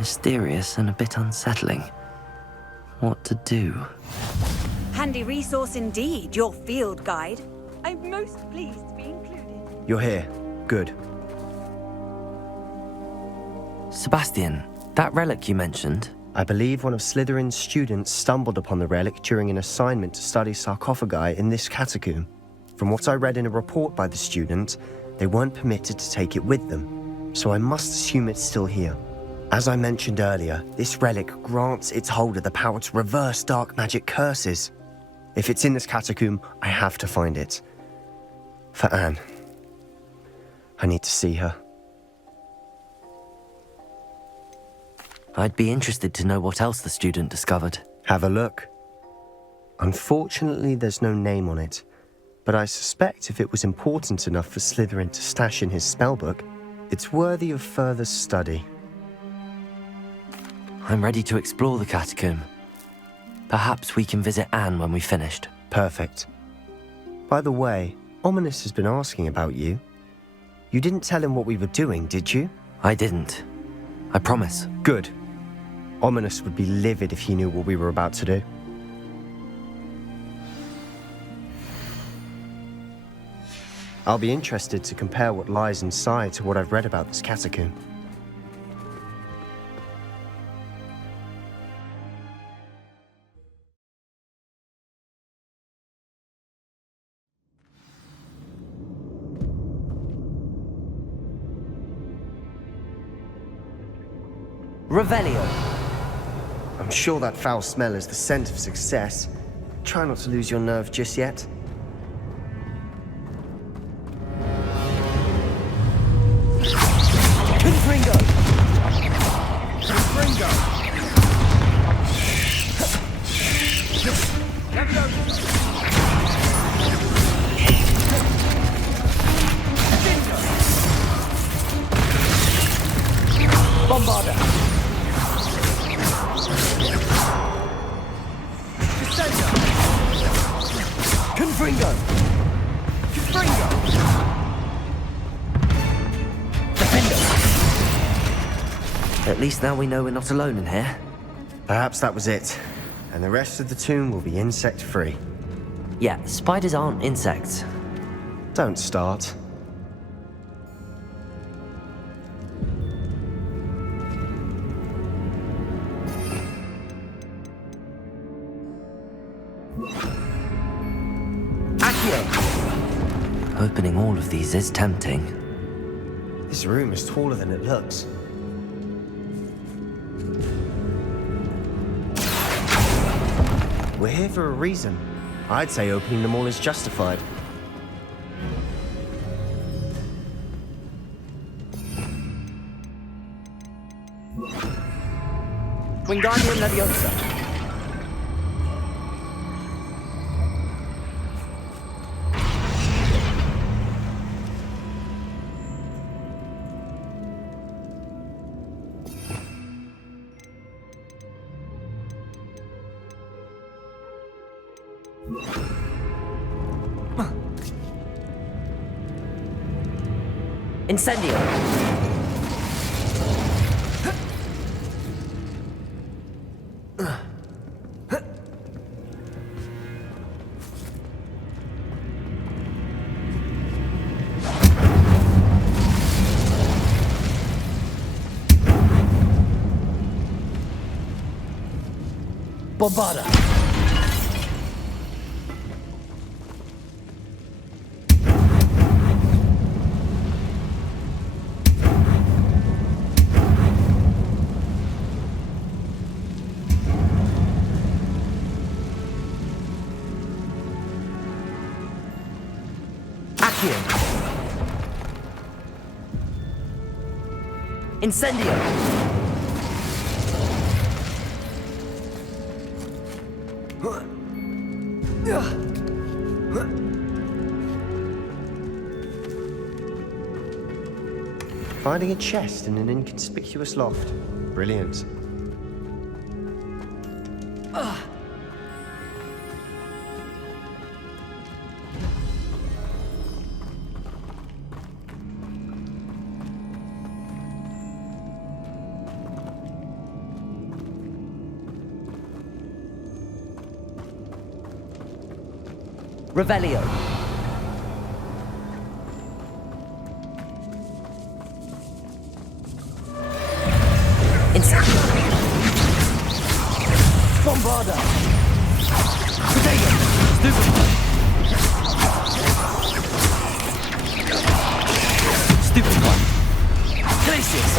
Mysterious and a bit unsettling. What to do? Handy resource indeed, your field guide. I'm most pleased to be included. You're here. Good. Sebastian, that relic you mentioned? I believe one of Slytherin's students stumbled upon the relic during an assignment to study sarcophagi in this catacomb. From what I read in a report by the student, they weren't permitted to take it with them, so I must assume it's still here. As I mentioned earlier, this relic grants its holder the power to reverse dark magic curses. If it's in this catacomb, I have to find it. For Anne. I need to see her. I'd be interested to know what else the student discovered. Have a look. Unfortunately, there's no name on it, but I suspect if it was important enough for Slytherin to stash in his spellbook, it's worthy of further study. I'm ready to explore the catacomb. Perhaps we can visit Anne when we've finished. Perfect. By the way, Ominis has been asking about you. You didn't tell him what we were doing, did you? I didn't. I promise. Good. Ominis would be livid if he knew what we were about to do. I'll be interested to compare what lies inside to what I've read about this catacomb. Revelio. I'm sure that foul smell is the scent of success. Try not to lose your nerve just yet. Confringo! Confringo! Bombarda! Confringo! Confringo! At least now we know we're not alone in here. Perhaps that was it, and the rest of the tomb will be insect-free. Yeah, spiders aren't insects. Don't start. Opening all of these is tempting. This room is taller than it looks. We're here for a reason. I'd say opening them all is justified. Wingardium Leviosa. Incendio! Bombarda! Incendio! Finding a chest in an inconspicuous loft. Brilliant. Revelio. Incendio. Bombarda. Potato. Stupefy. Glacius.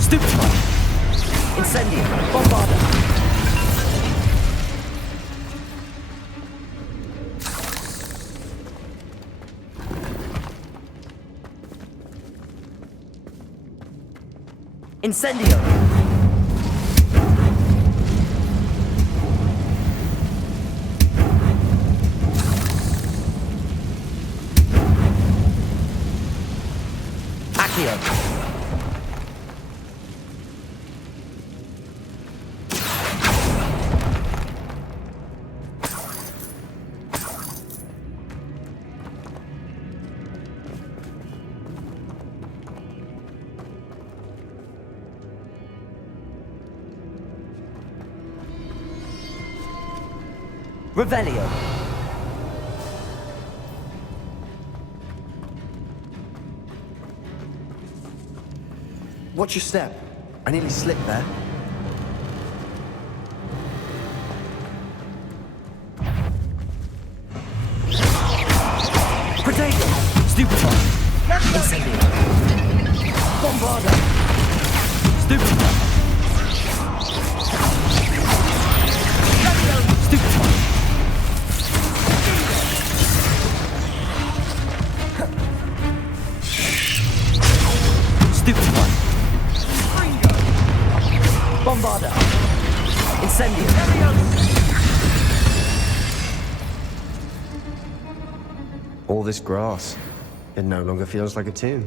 Stupefy. Incendio. Bombarda. Incendio. Accio. Revelio. Watch your step. I nearly slipped there. Potato. Stupefy. Incendio. Bombarda. Stupefy. Stupefy. Stupefy. Bombarda. Incendio. All this grass. It no longer feels like a tomb.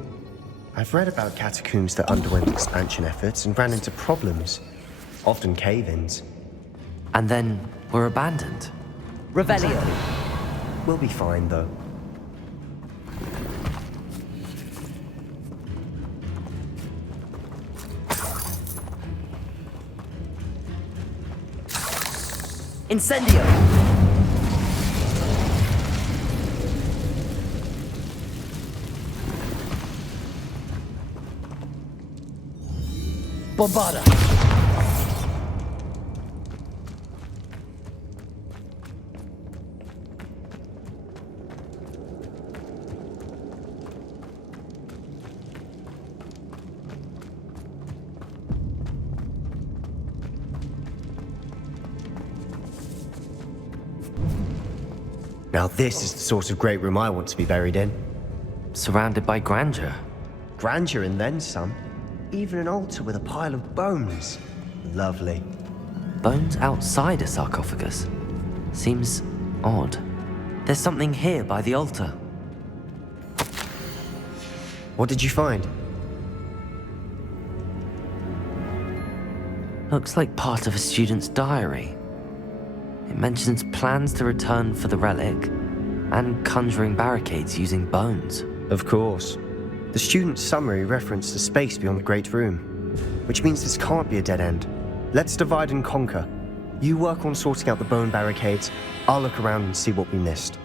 I've read about catacombs that underwent expansion efforts and ran into problems. Often cave-ins. And then were abandoned. Revelio. We'll be fine, though. Incendio. Bombarda. Now this is the sort of great room I want to be buried in. Surrounded by grandeur. Grandeur and then some. Even an altar with a pile of bones. Lovely. Bones outside a sarcophagus. Seems odd. There's something here by the altar. What did you find? Looks like part of a student's diary. It mentions plans to return for the relic and conjuring barricades using bones. Of course. The student's summary referenced a space beyond the Great Room, which means this can't be a dead end. Let's divide and conquer. You work on sorting out the bone barricades, I'll look around and see what we missed.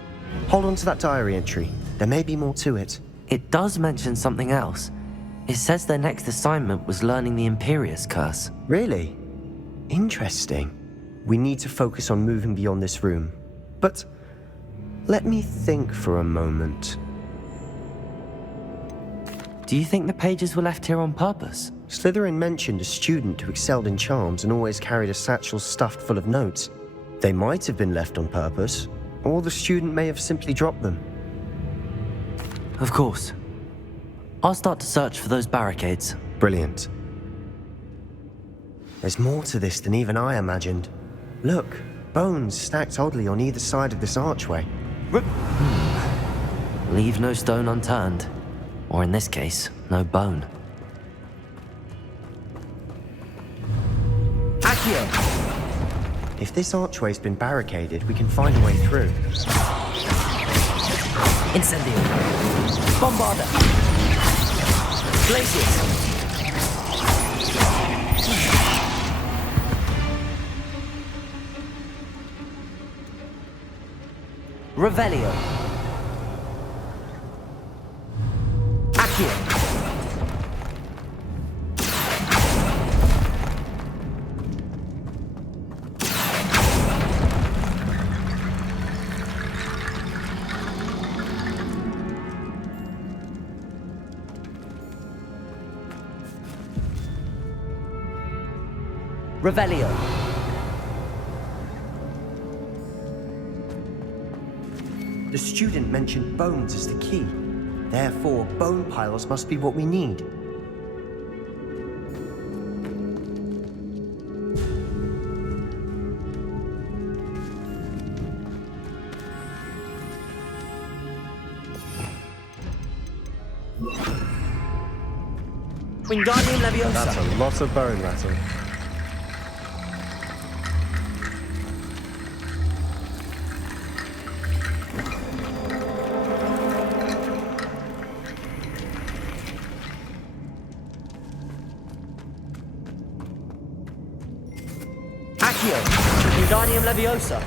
Hold on to that diary entry. There may be more to it. It does mention something else. It says their next assignment was learning the Imperious Curse. Really? Interesting. We need to focus on moving beyond this room. But let me think for a moment. Do you think the pages were left here on purpose? Slytherin mentioned a student who excelled in charms and always carried a satchel stuffed full of notes. They might have been left on purpose, or the student may have simply dropped them. Of course. I'll start to search for those barricades. Brilliant. There's more to this than even I imagined. Look, bones stacked oddly on either side of this archway. Leave no stone unturned. Or in this case, no bone. Accio! If this archway's been barricaded, we can find a way through. Incendio. Bombarda. Glacius. Revelio. Accio. Revelio. The student mentioned bones as the key. Therefore, bone piles must be what we need. Wingardium Leviosa. That's a lot of bone rattle. Accio. Wingardium Leviosa.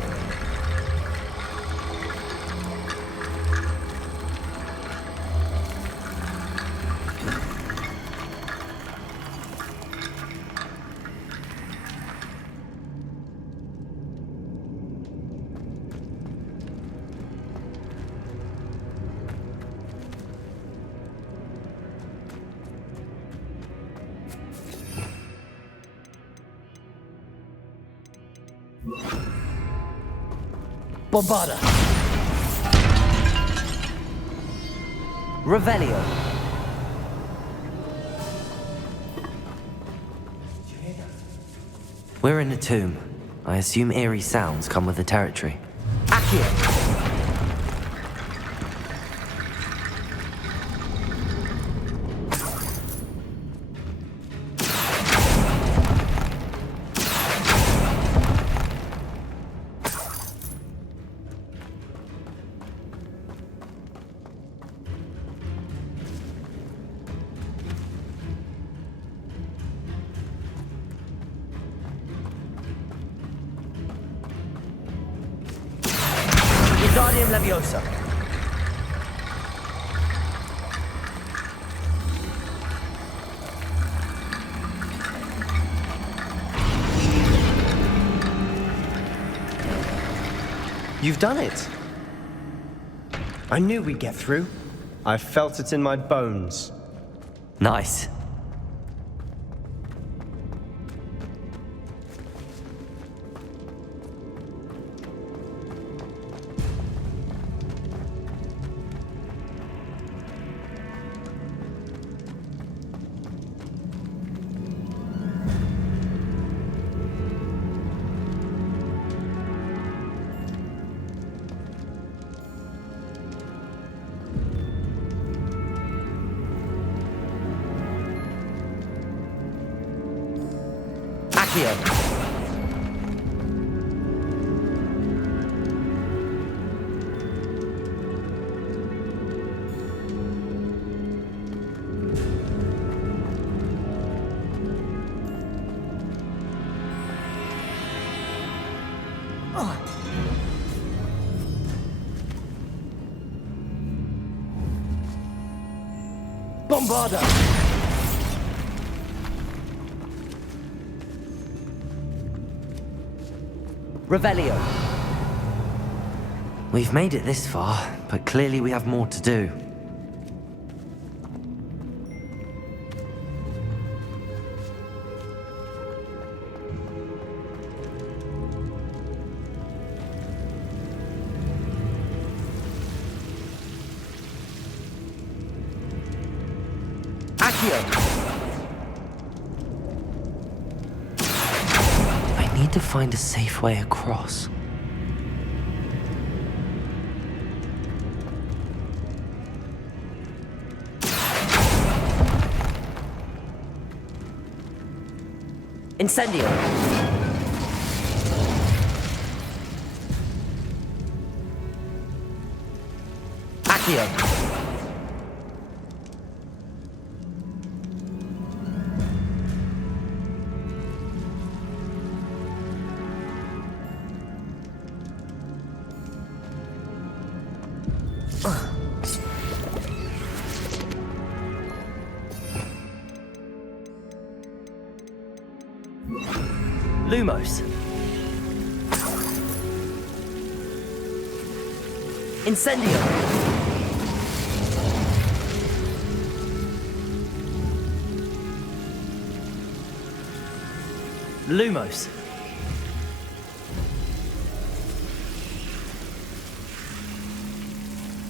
Bombarda. Revelio. We're in a tomb. I assume eerie sounds come with the territory. Accio. Wingardium Leviosa. You've done it! I knew we'd get through. I felt it in my bones. Nice. Accio. Bombarda. Revelio. We've made it this far, but clearly we have more to do. Accio. I need to find a safe way across. Incendio. Accio. Lumos. Incendio. Lumos.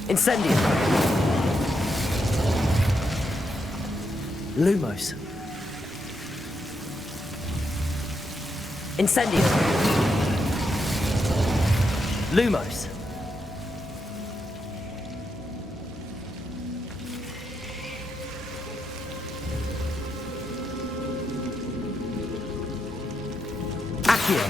Incendio. Lumos. Incendio. Lumos. Accio.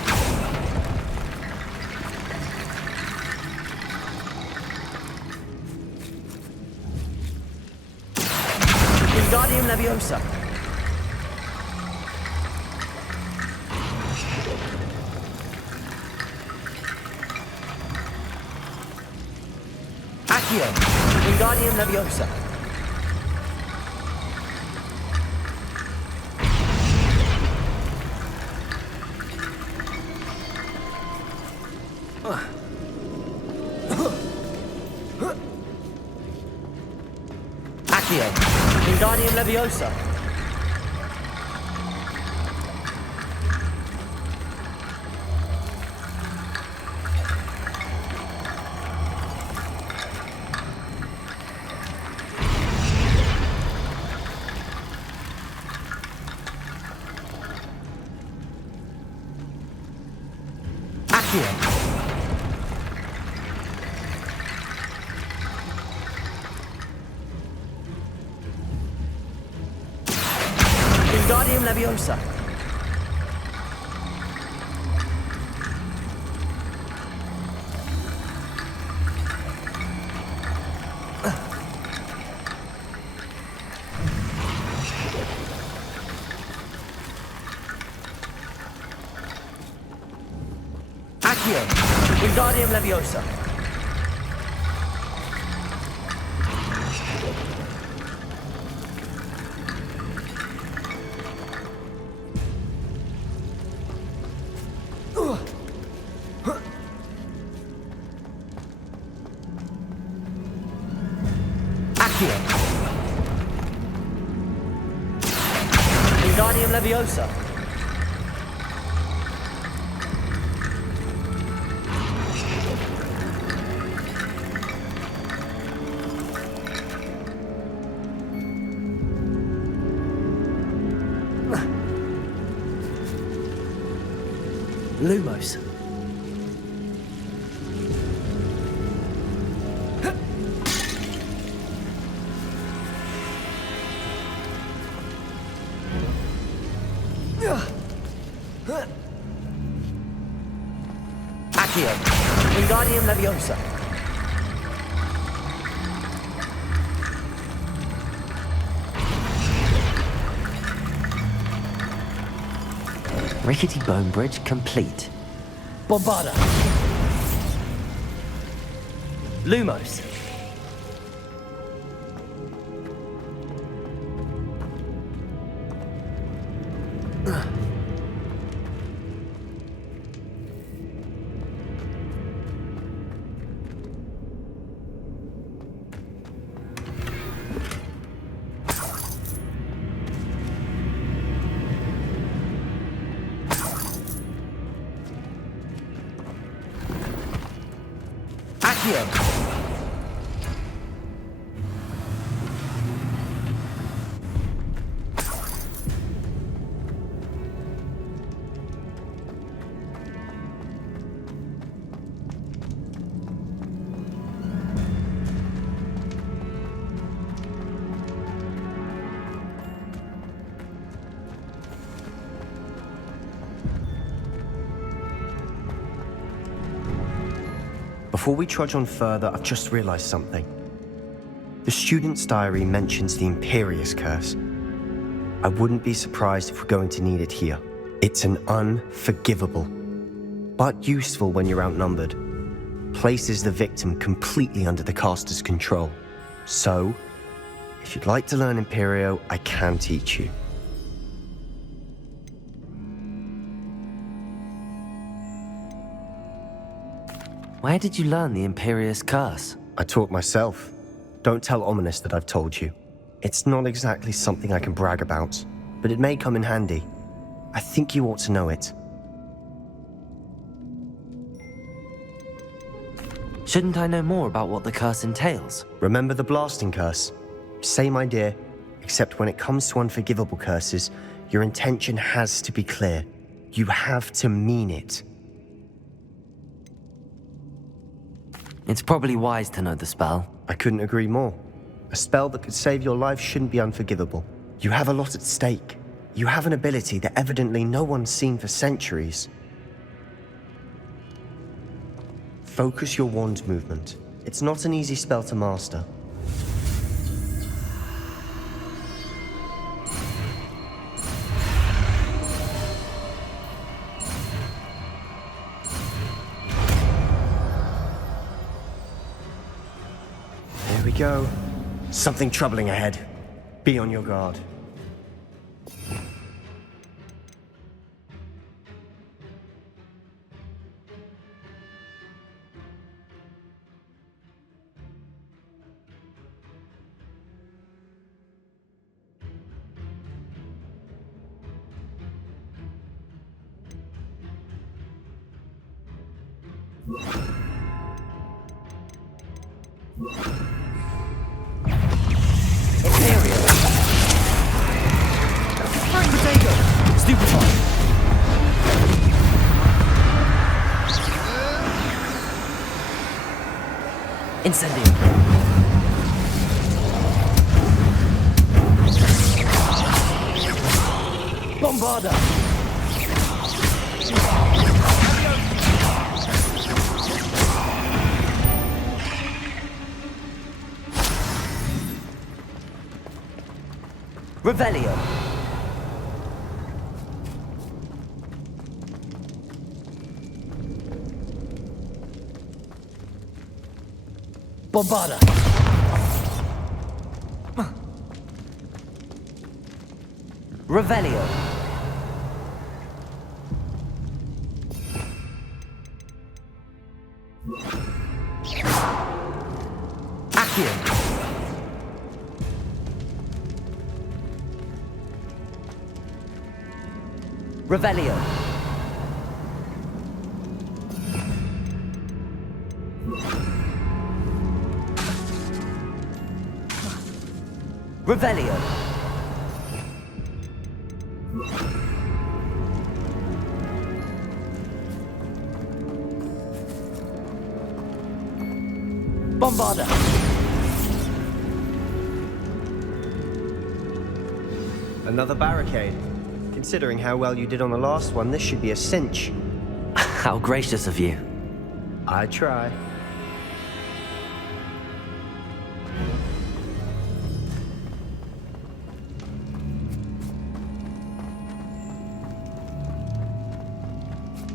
Wingardium Leviosa. Accio. Wingardium Leviosa. Accio. Wingardium Leviosa. Accio. Wingardium Leviosa. Accio. Wingardium Leviosa. Accio. Wingardium Leviosa. Lumos. Accio. Wingardium Leviosa. Rickety bone bridge complete. Bombarda. Lumos. Accio. Before we trudge on further, I've just realized something. The student's diary mentions the Imperious Curse. I wouldn't be surprised if we're going to need it here. It's an unforgivable, but useful when you're outnumbered. places the victim completely under the caster's control. So, if you'd like to learn Imperio, I can teach you. Where did you learn the Imperious Curse? I taught myself. Don't tell Ominis that I've told you. It's not exactly something I can brag about, but it may come in handy. I think you ought to know it. Shouldn't I know more about what the curse entails? Remember the blasting curse? Same idea, except when it comes to unforgivable curses, your intention has to be clear. You have to mean it. It's probably wise to know the spell. I couldn't agree more. A spell that could save your life shouldn't be unforgivable. You have a lot at stake. You have an ability that evidently no one's seen for centuries. Focus your wand movement. It's not an easy spell to master. There we go. Something troubling ahead. Be on your guard. Imperio! Potato! Stupefy! Incendio! Bombarda! Revelio! Bombarda. Revelio! Accio! Revelio! Revelio! Bombarda. Another barricade. Considering how well you did on the last one, this should be a cinch. How gracious of you. I try.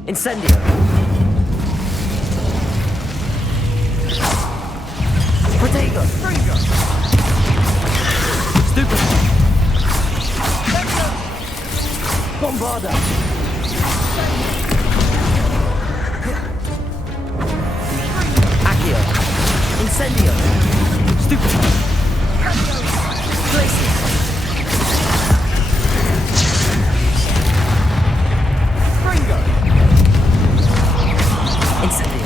Incendio! Protego! Stupefy! Bombarda. Accio! Incendio! Stupefy! Glacius! Incendio!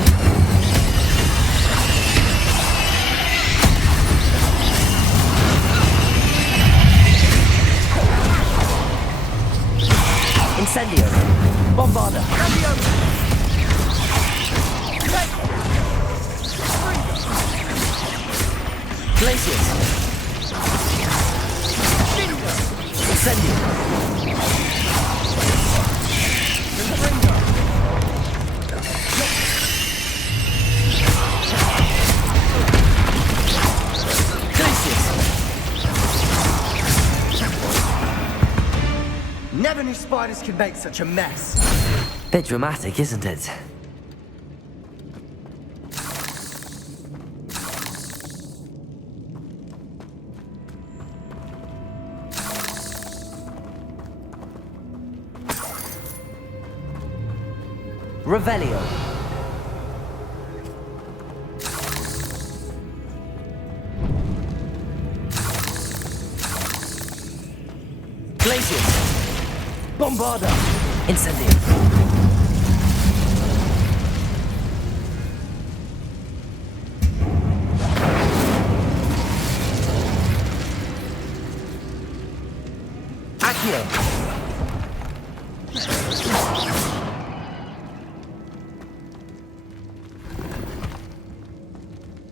Incendio! Bombarda. Glacius! Incendio! Never knew spiders could make such a mess. Bit dramatic, isn't it? Revelio. Glacius. Bombarda. Incendio. Accio.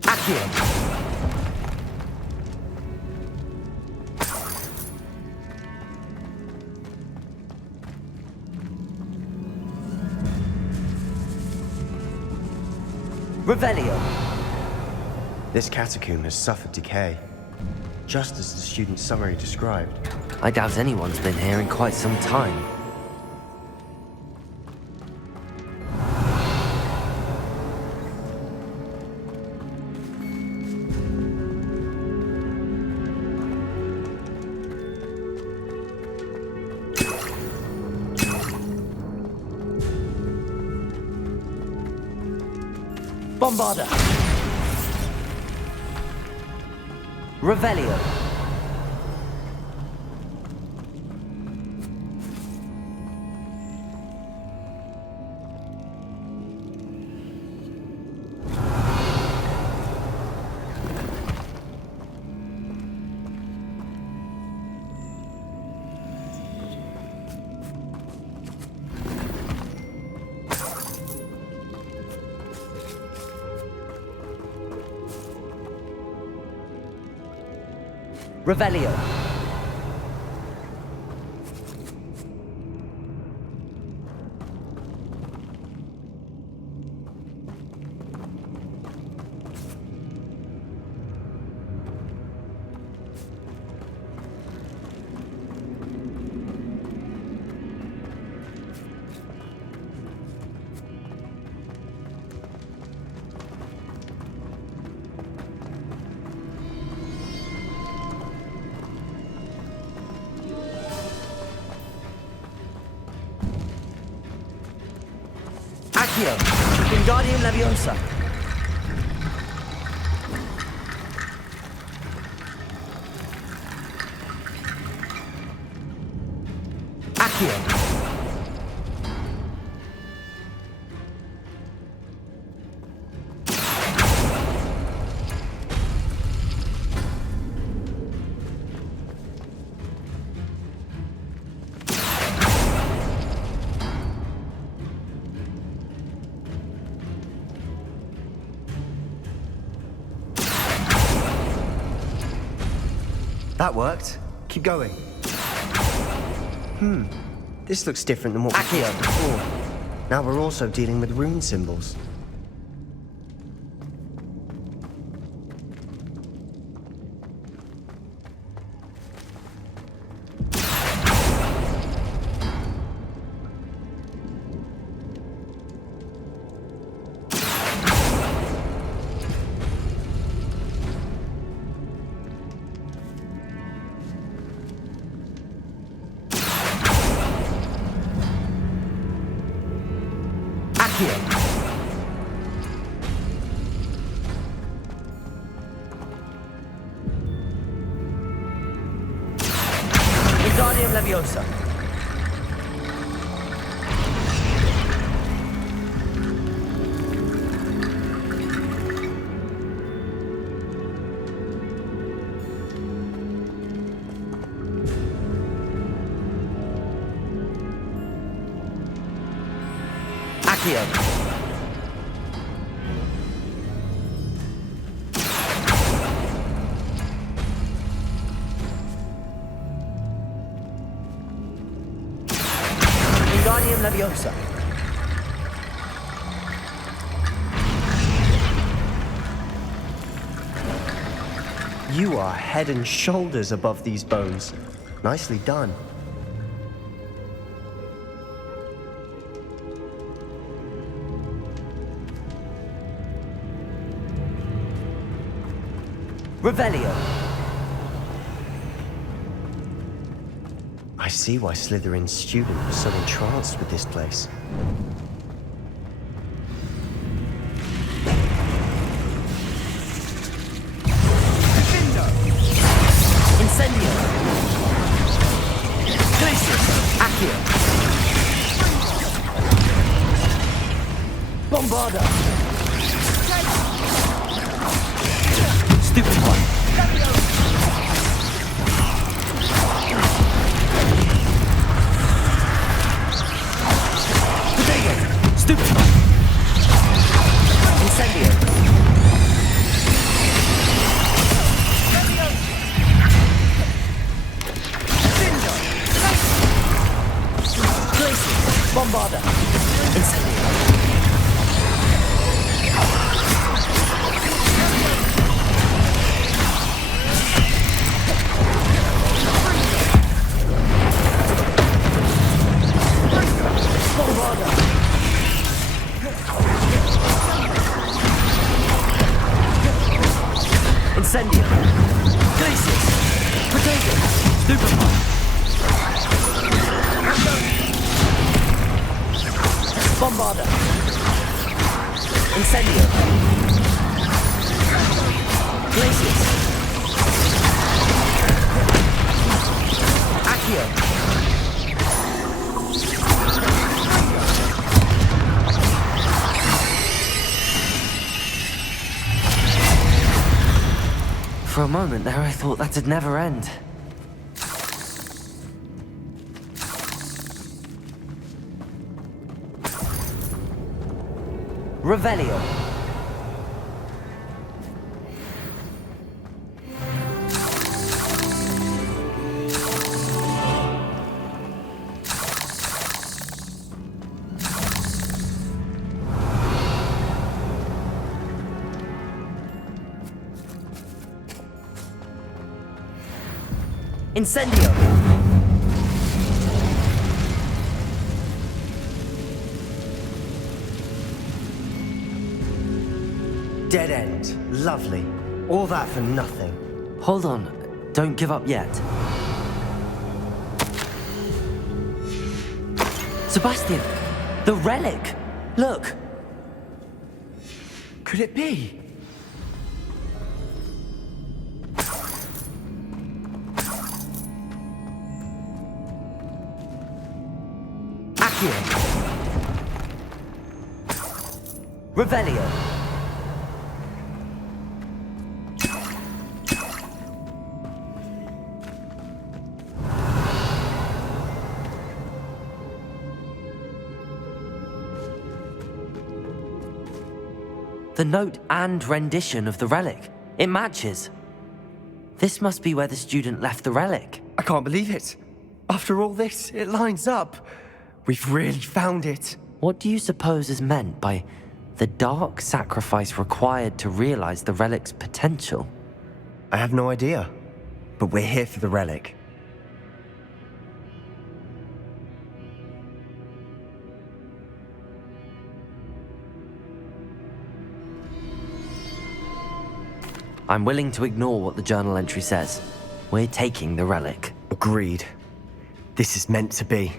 Accio. Revelio. This catacomb has suffered decay, just as the student's summary described. I doubt anyone's been here in quite some time. Bombarda. Revelio. Revelio. Accio. Wingardium Leviosa. Accio. That worked. Keep going. This looks different than what we Accio. did before. Now we're also dealing with rune symbols. Wingardium Leviosa. Accio. Wingardium Leviosa. You are head and shoulders above these bones. Nicely done. Revelio. I see why Slytherin's student was so entranced with this place. Incendio. Glacius. Potato. Stupefy. Bombarda. Incendio. Glacius. Accio. For a moment there, I thought that'd never end. Revelio. Incendio. Dead end. Lovely. All that for nothing. Hold on, don't give up yet. Sebastian! The relic! Look! Could it be? Accio. Revelio. The note and rendition of the relic. It matches. This must be where the student left the relic. I can't believe it. After all this, it lines up. We've really found it. What do you suppose is meant by the dark sacrifice required to realize the relic's potential? I have no idea. But we're here for the relic. I'm willing to ignore what the journal entry says. We're taking the relic. Agreed. This is meant to be.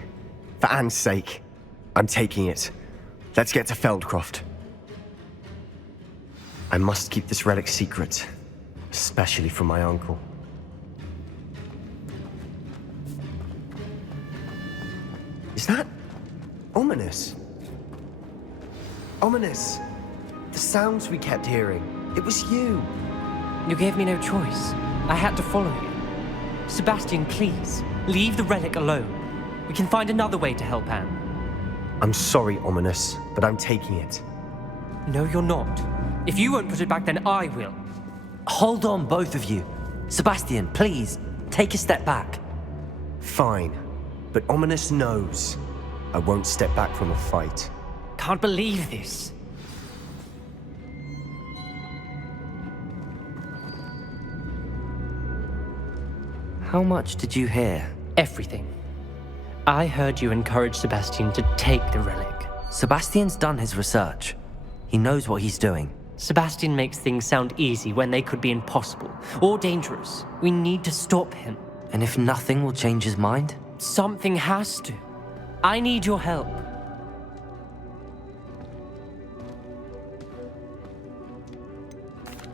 For Anne's sake, I'm taking it. Let's get to Feldcroft. I must keep this relic secret, especially from my uncle. Is that ominous? Ominous! The sounds we kept hearing. It was you. You gave me no choice. I had to follow you. Sebastian, please, leave the relic alone. We can find another way to help Anne. I'm sorry, Ominous, but I'm taking it. No, you're not. If you won't put it back, then I will. Hold on, both of you. Sebastian, please, take a step back. Fine, but Ominous knows I won't step back from a fight. Can't believe this. How much did you hear? Everything. I heard you encourage Sebastian to take the relic. Sebastian's done his research. He knows what he's doing. Sebastian makes things sound easy when they could be impossible or dangerous. We need to stop him. And if nothing will change his mind? Something has to. I need your help.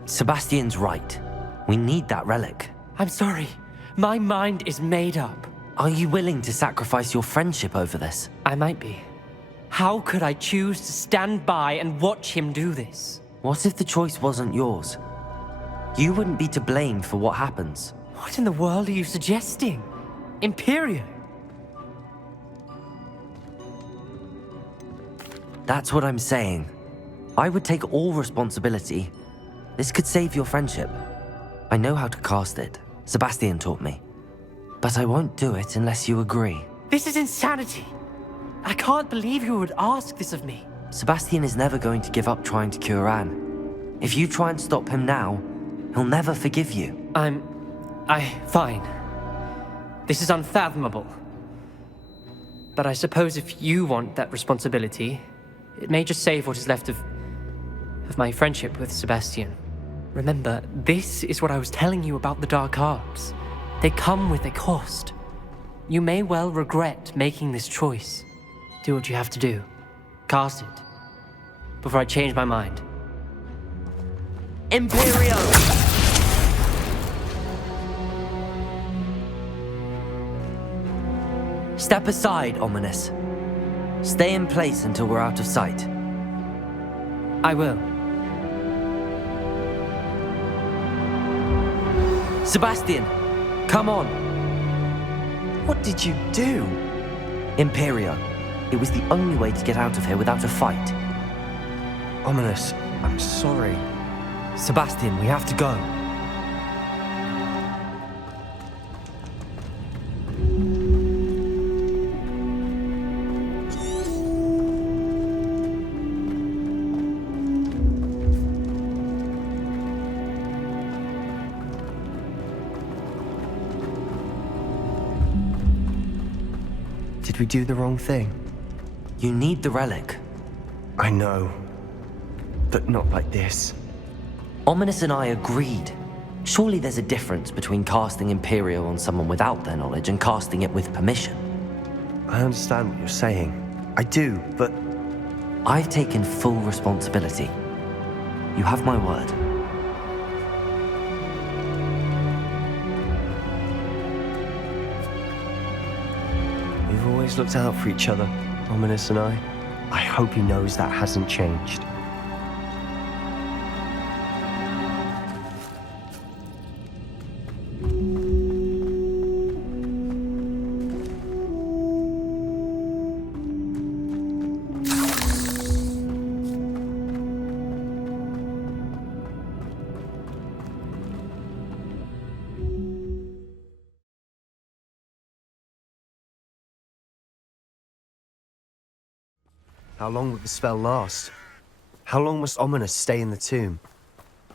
Sebastian's right. We need that relic. I'm sorry. My mind is made up. Are you willing to sacrifice your friendship over this? I might be. How could I choose to stand by and watch him do this? What if the choice wasn't yours? You wouldn't be to blame for what happens. What in the world are you suggesting? Imperio? That's what I'm saying. I would take all responsibility. This could save your friendship. I know how to cast it. Sebastian taught me. But I won't do it unless you agree. This is insanity. I can't believe you would ask this of me. Sebastian is never going to give up trying to cure Anne. If you try and stop him now, he'll never forgive you. Fine. This is unfathomable. But I suppose if you want that responsibility, it may just save what is left of my friendship with Sebastian. Remember, this is what I was telling you about the dark arts. They come with a cost. You may well regret making this choice. Do what you have to do. Cast it. Before I change my mind. Imperio! Step aside, Ominis. Stay in place until we're out of sight. I will. Sebastian, come on. What did you do? Imperio. It was the only way to get out of here without a fight. Ominis, I'm sorry. Sebastian, we have to go. Did we do the wrong thing? You need the relic. I know. But not like this. Ominis and I agreed. Surely there's a difference between casting Imperio on someone without their knowledge and casting it with permission. I understand what you're saying. I do, but... I've taken full responsibility. You have my word. We've always looked out for each other, Ominis and I. I hope he knows that hasn't changed. How long will the spell last? How long must Ominis stay in the tomb?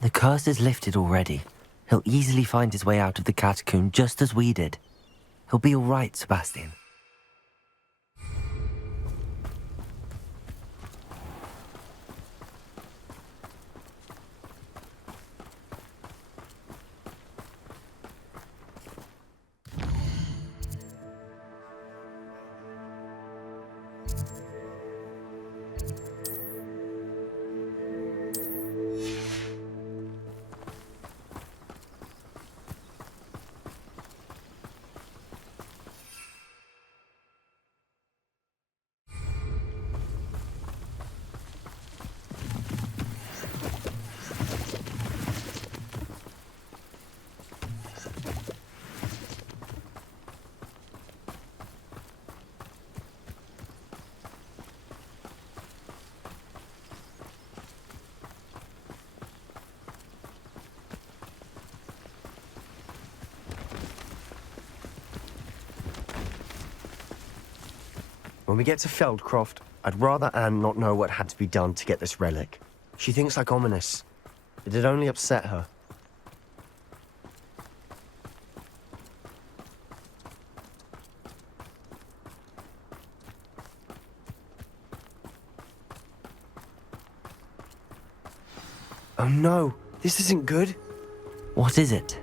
The curse is lifted already. He'll easily find his way out of the catacomb just as we did. He'll be all right, Sebastian. When we get to Feldcroft, I'd rather Anne not know what had to be done to get this relic. She thinks like Ominis. It'd only upset her. Oh no, this isn't good. What is it?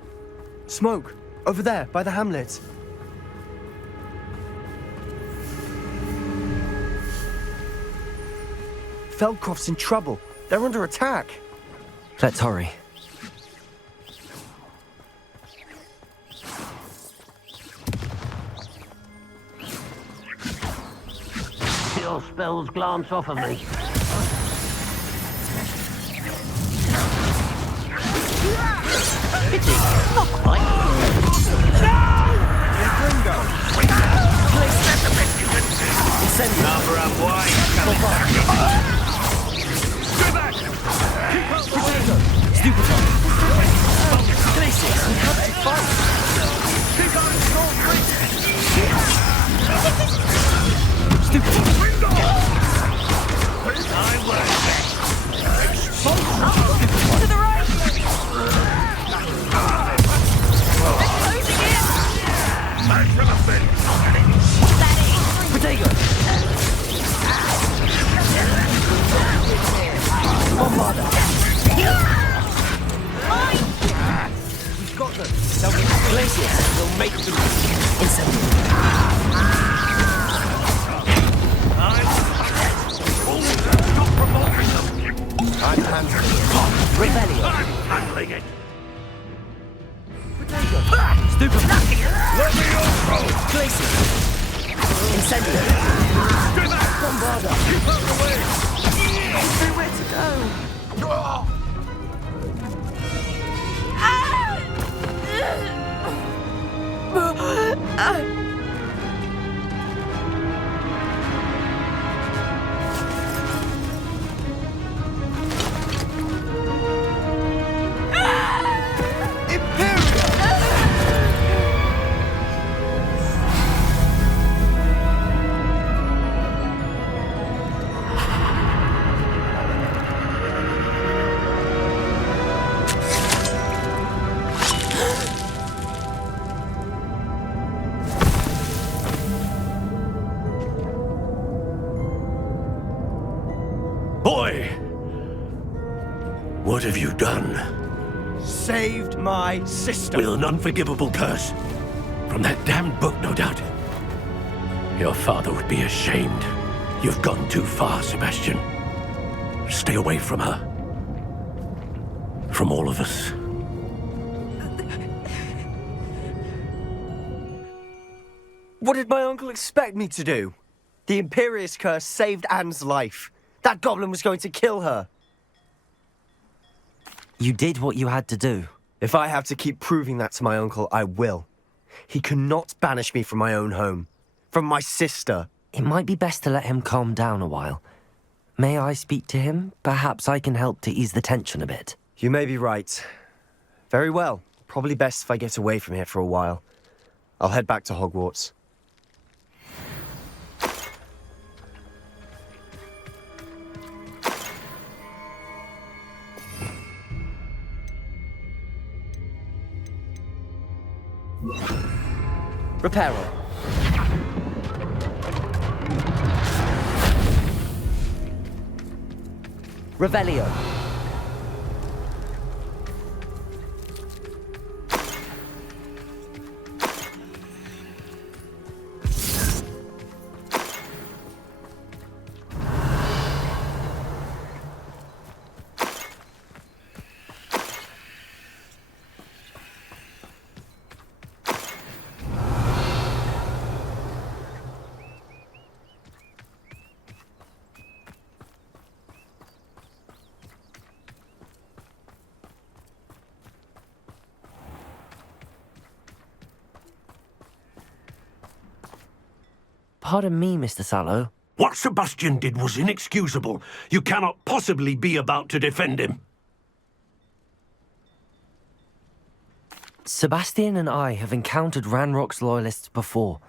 Smoke! Over there, by the hamlet. Feldcroft's in trouble. They're under attack. Let's hurry. Your spells glance off of me. Pity, not quite. Number up wide. To the right! Potato! Glacius. We'll make them. Incendio. Stop provoking them. I'm handling it. Revelio. I'm handling it. Stupid. Let me off. Glacius. Incendio. Stay back. Bombarda. Keep out of the way. Nowhere to go. Boy, what have you done? Saved my sister. With an unforgivable curse. From that damned book, no doubt. Your father would be ashamed. You've gone too far, Sebastian. Stay away from her. From all of us. What did my uncle expect me to do? The Imperious curse saved Anne's life. That goblin was going to kill her. You did what you had to do. If I have to keep proving that to my uncle, I will. He cannot banish me from my own home. From my sister. It might be best to let him calm down a while. May I speak to him? Perhaps I can help to ease the tension a bit. You may be right. Very well. Probably best if I get away from here for a while. I'll head back to Hogwarts. Reparo. Revelio. Pardon me, Mr. Sallow. What Sebastian did was inexcusable. You cannot possibly be about to defend him. Sebastian and I have encountered Ranrok's Loyalists before.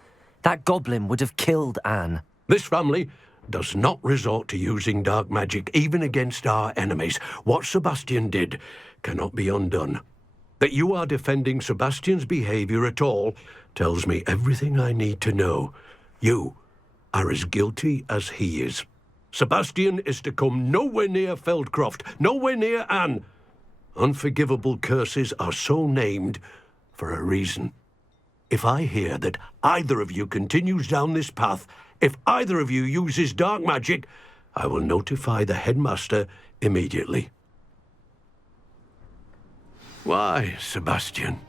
That goblin would have killed Anne. This family does not resort to using dark magic even against our enemies. What Sebastian did cannot be undone. That you are defending Sebastian's behavior at all tells me everything I need to know. You are as guilty as he is. Sebastian is to come nowhere near Feldcroft, nowhere near Anne. Unforgivable curses are so named for a reason. If I hear that either of you continues down this path, if either of you uses dark magic, I will notify the headmaster immediately. Why, Sebastian?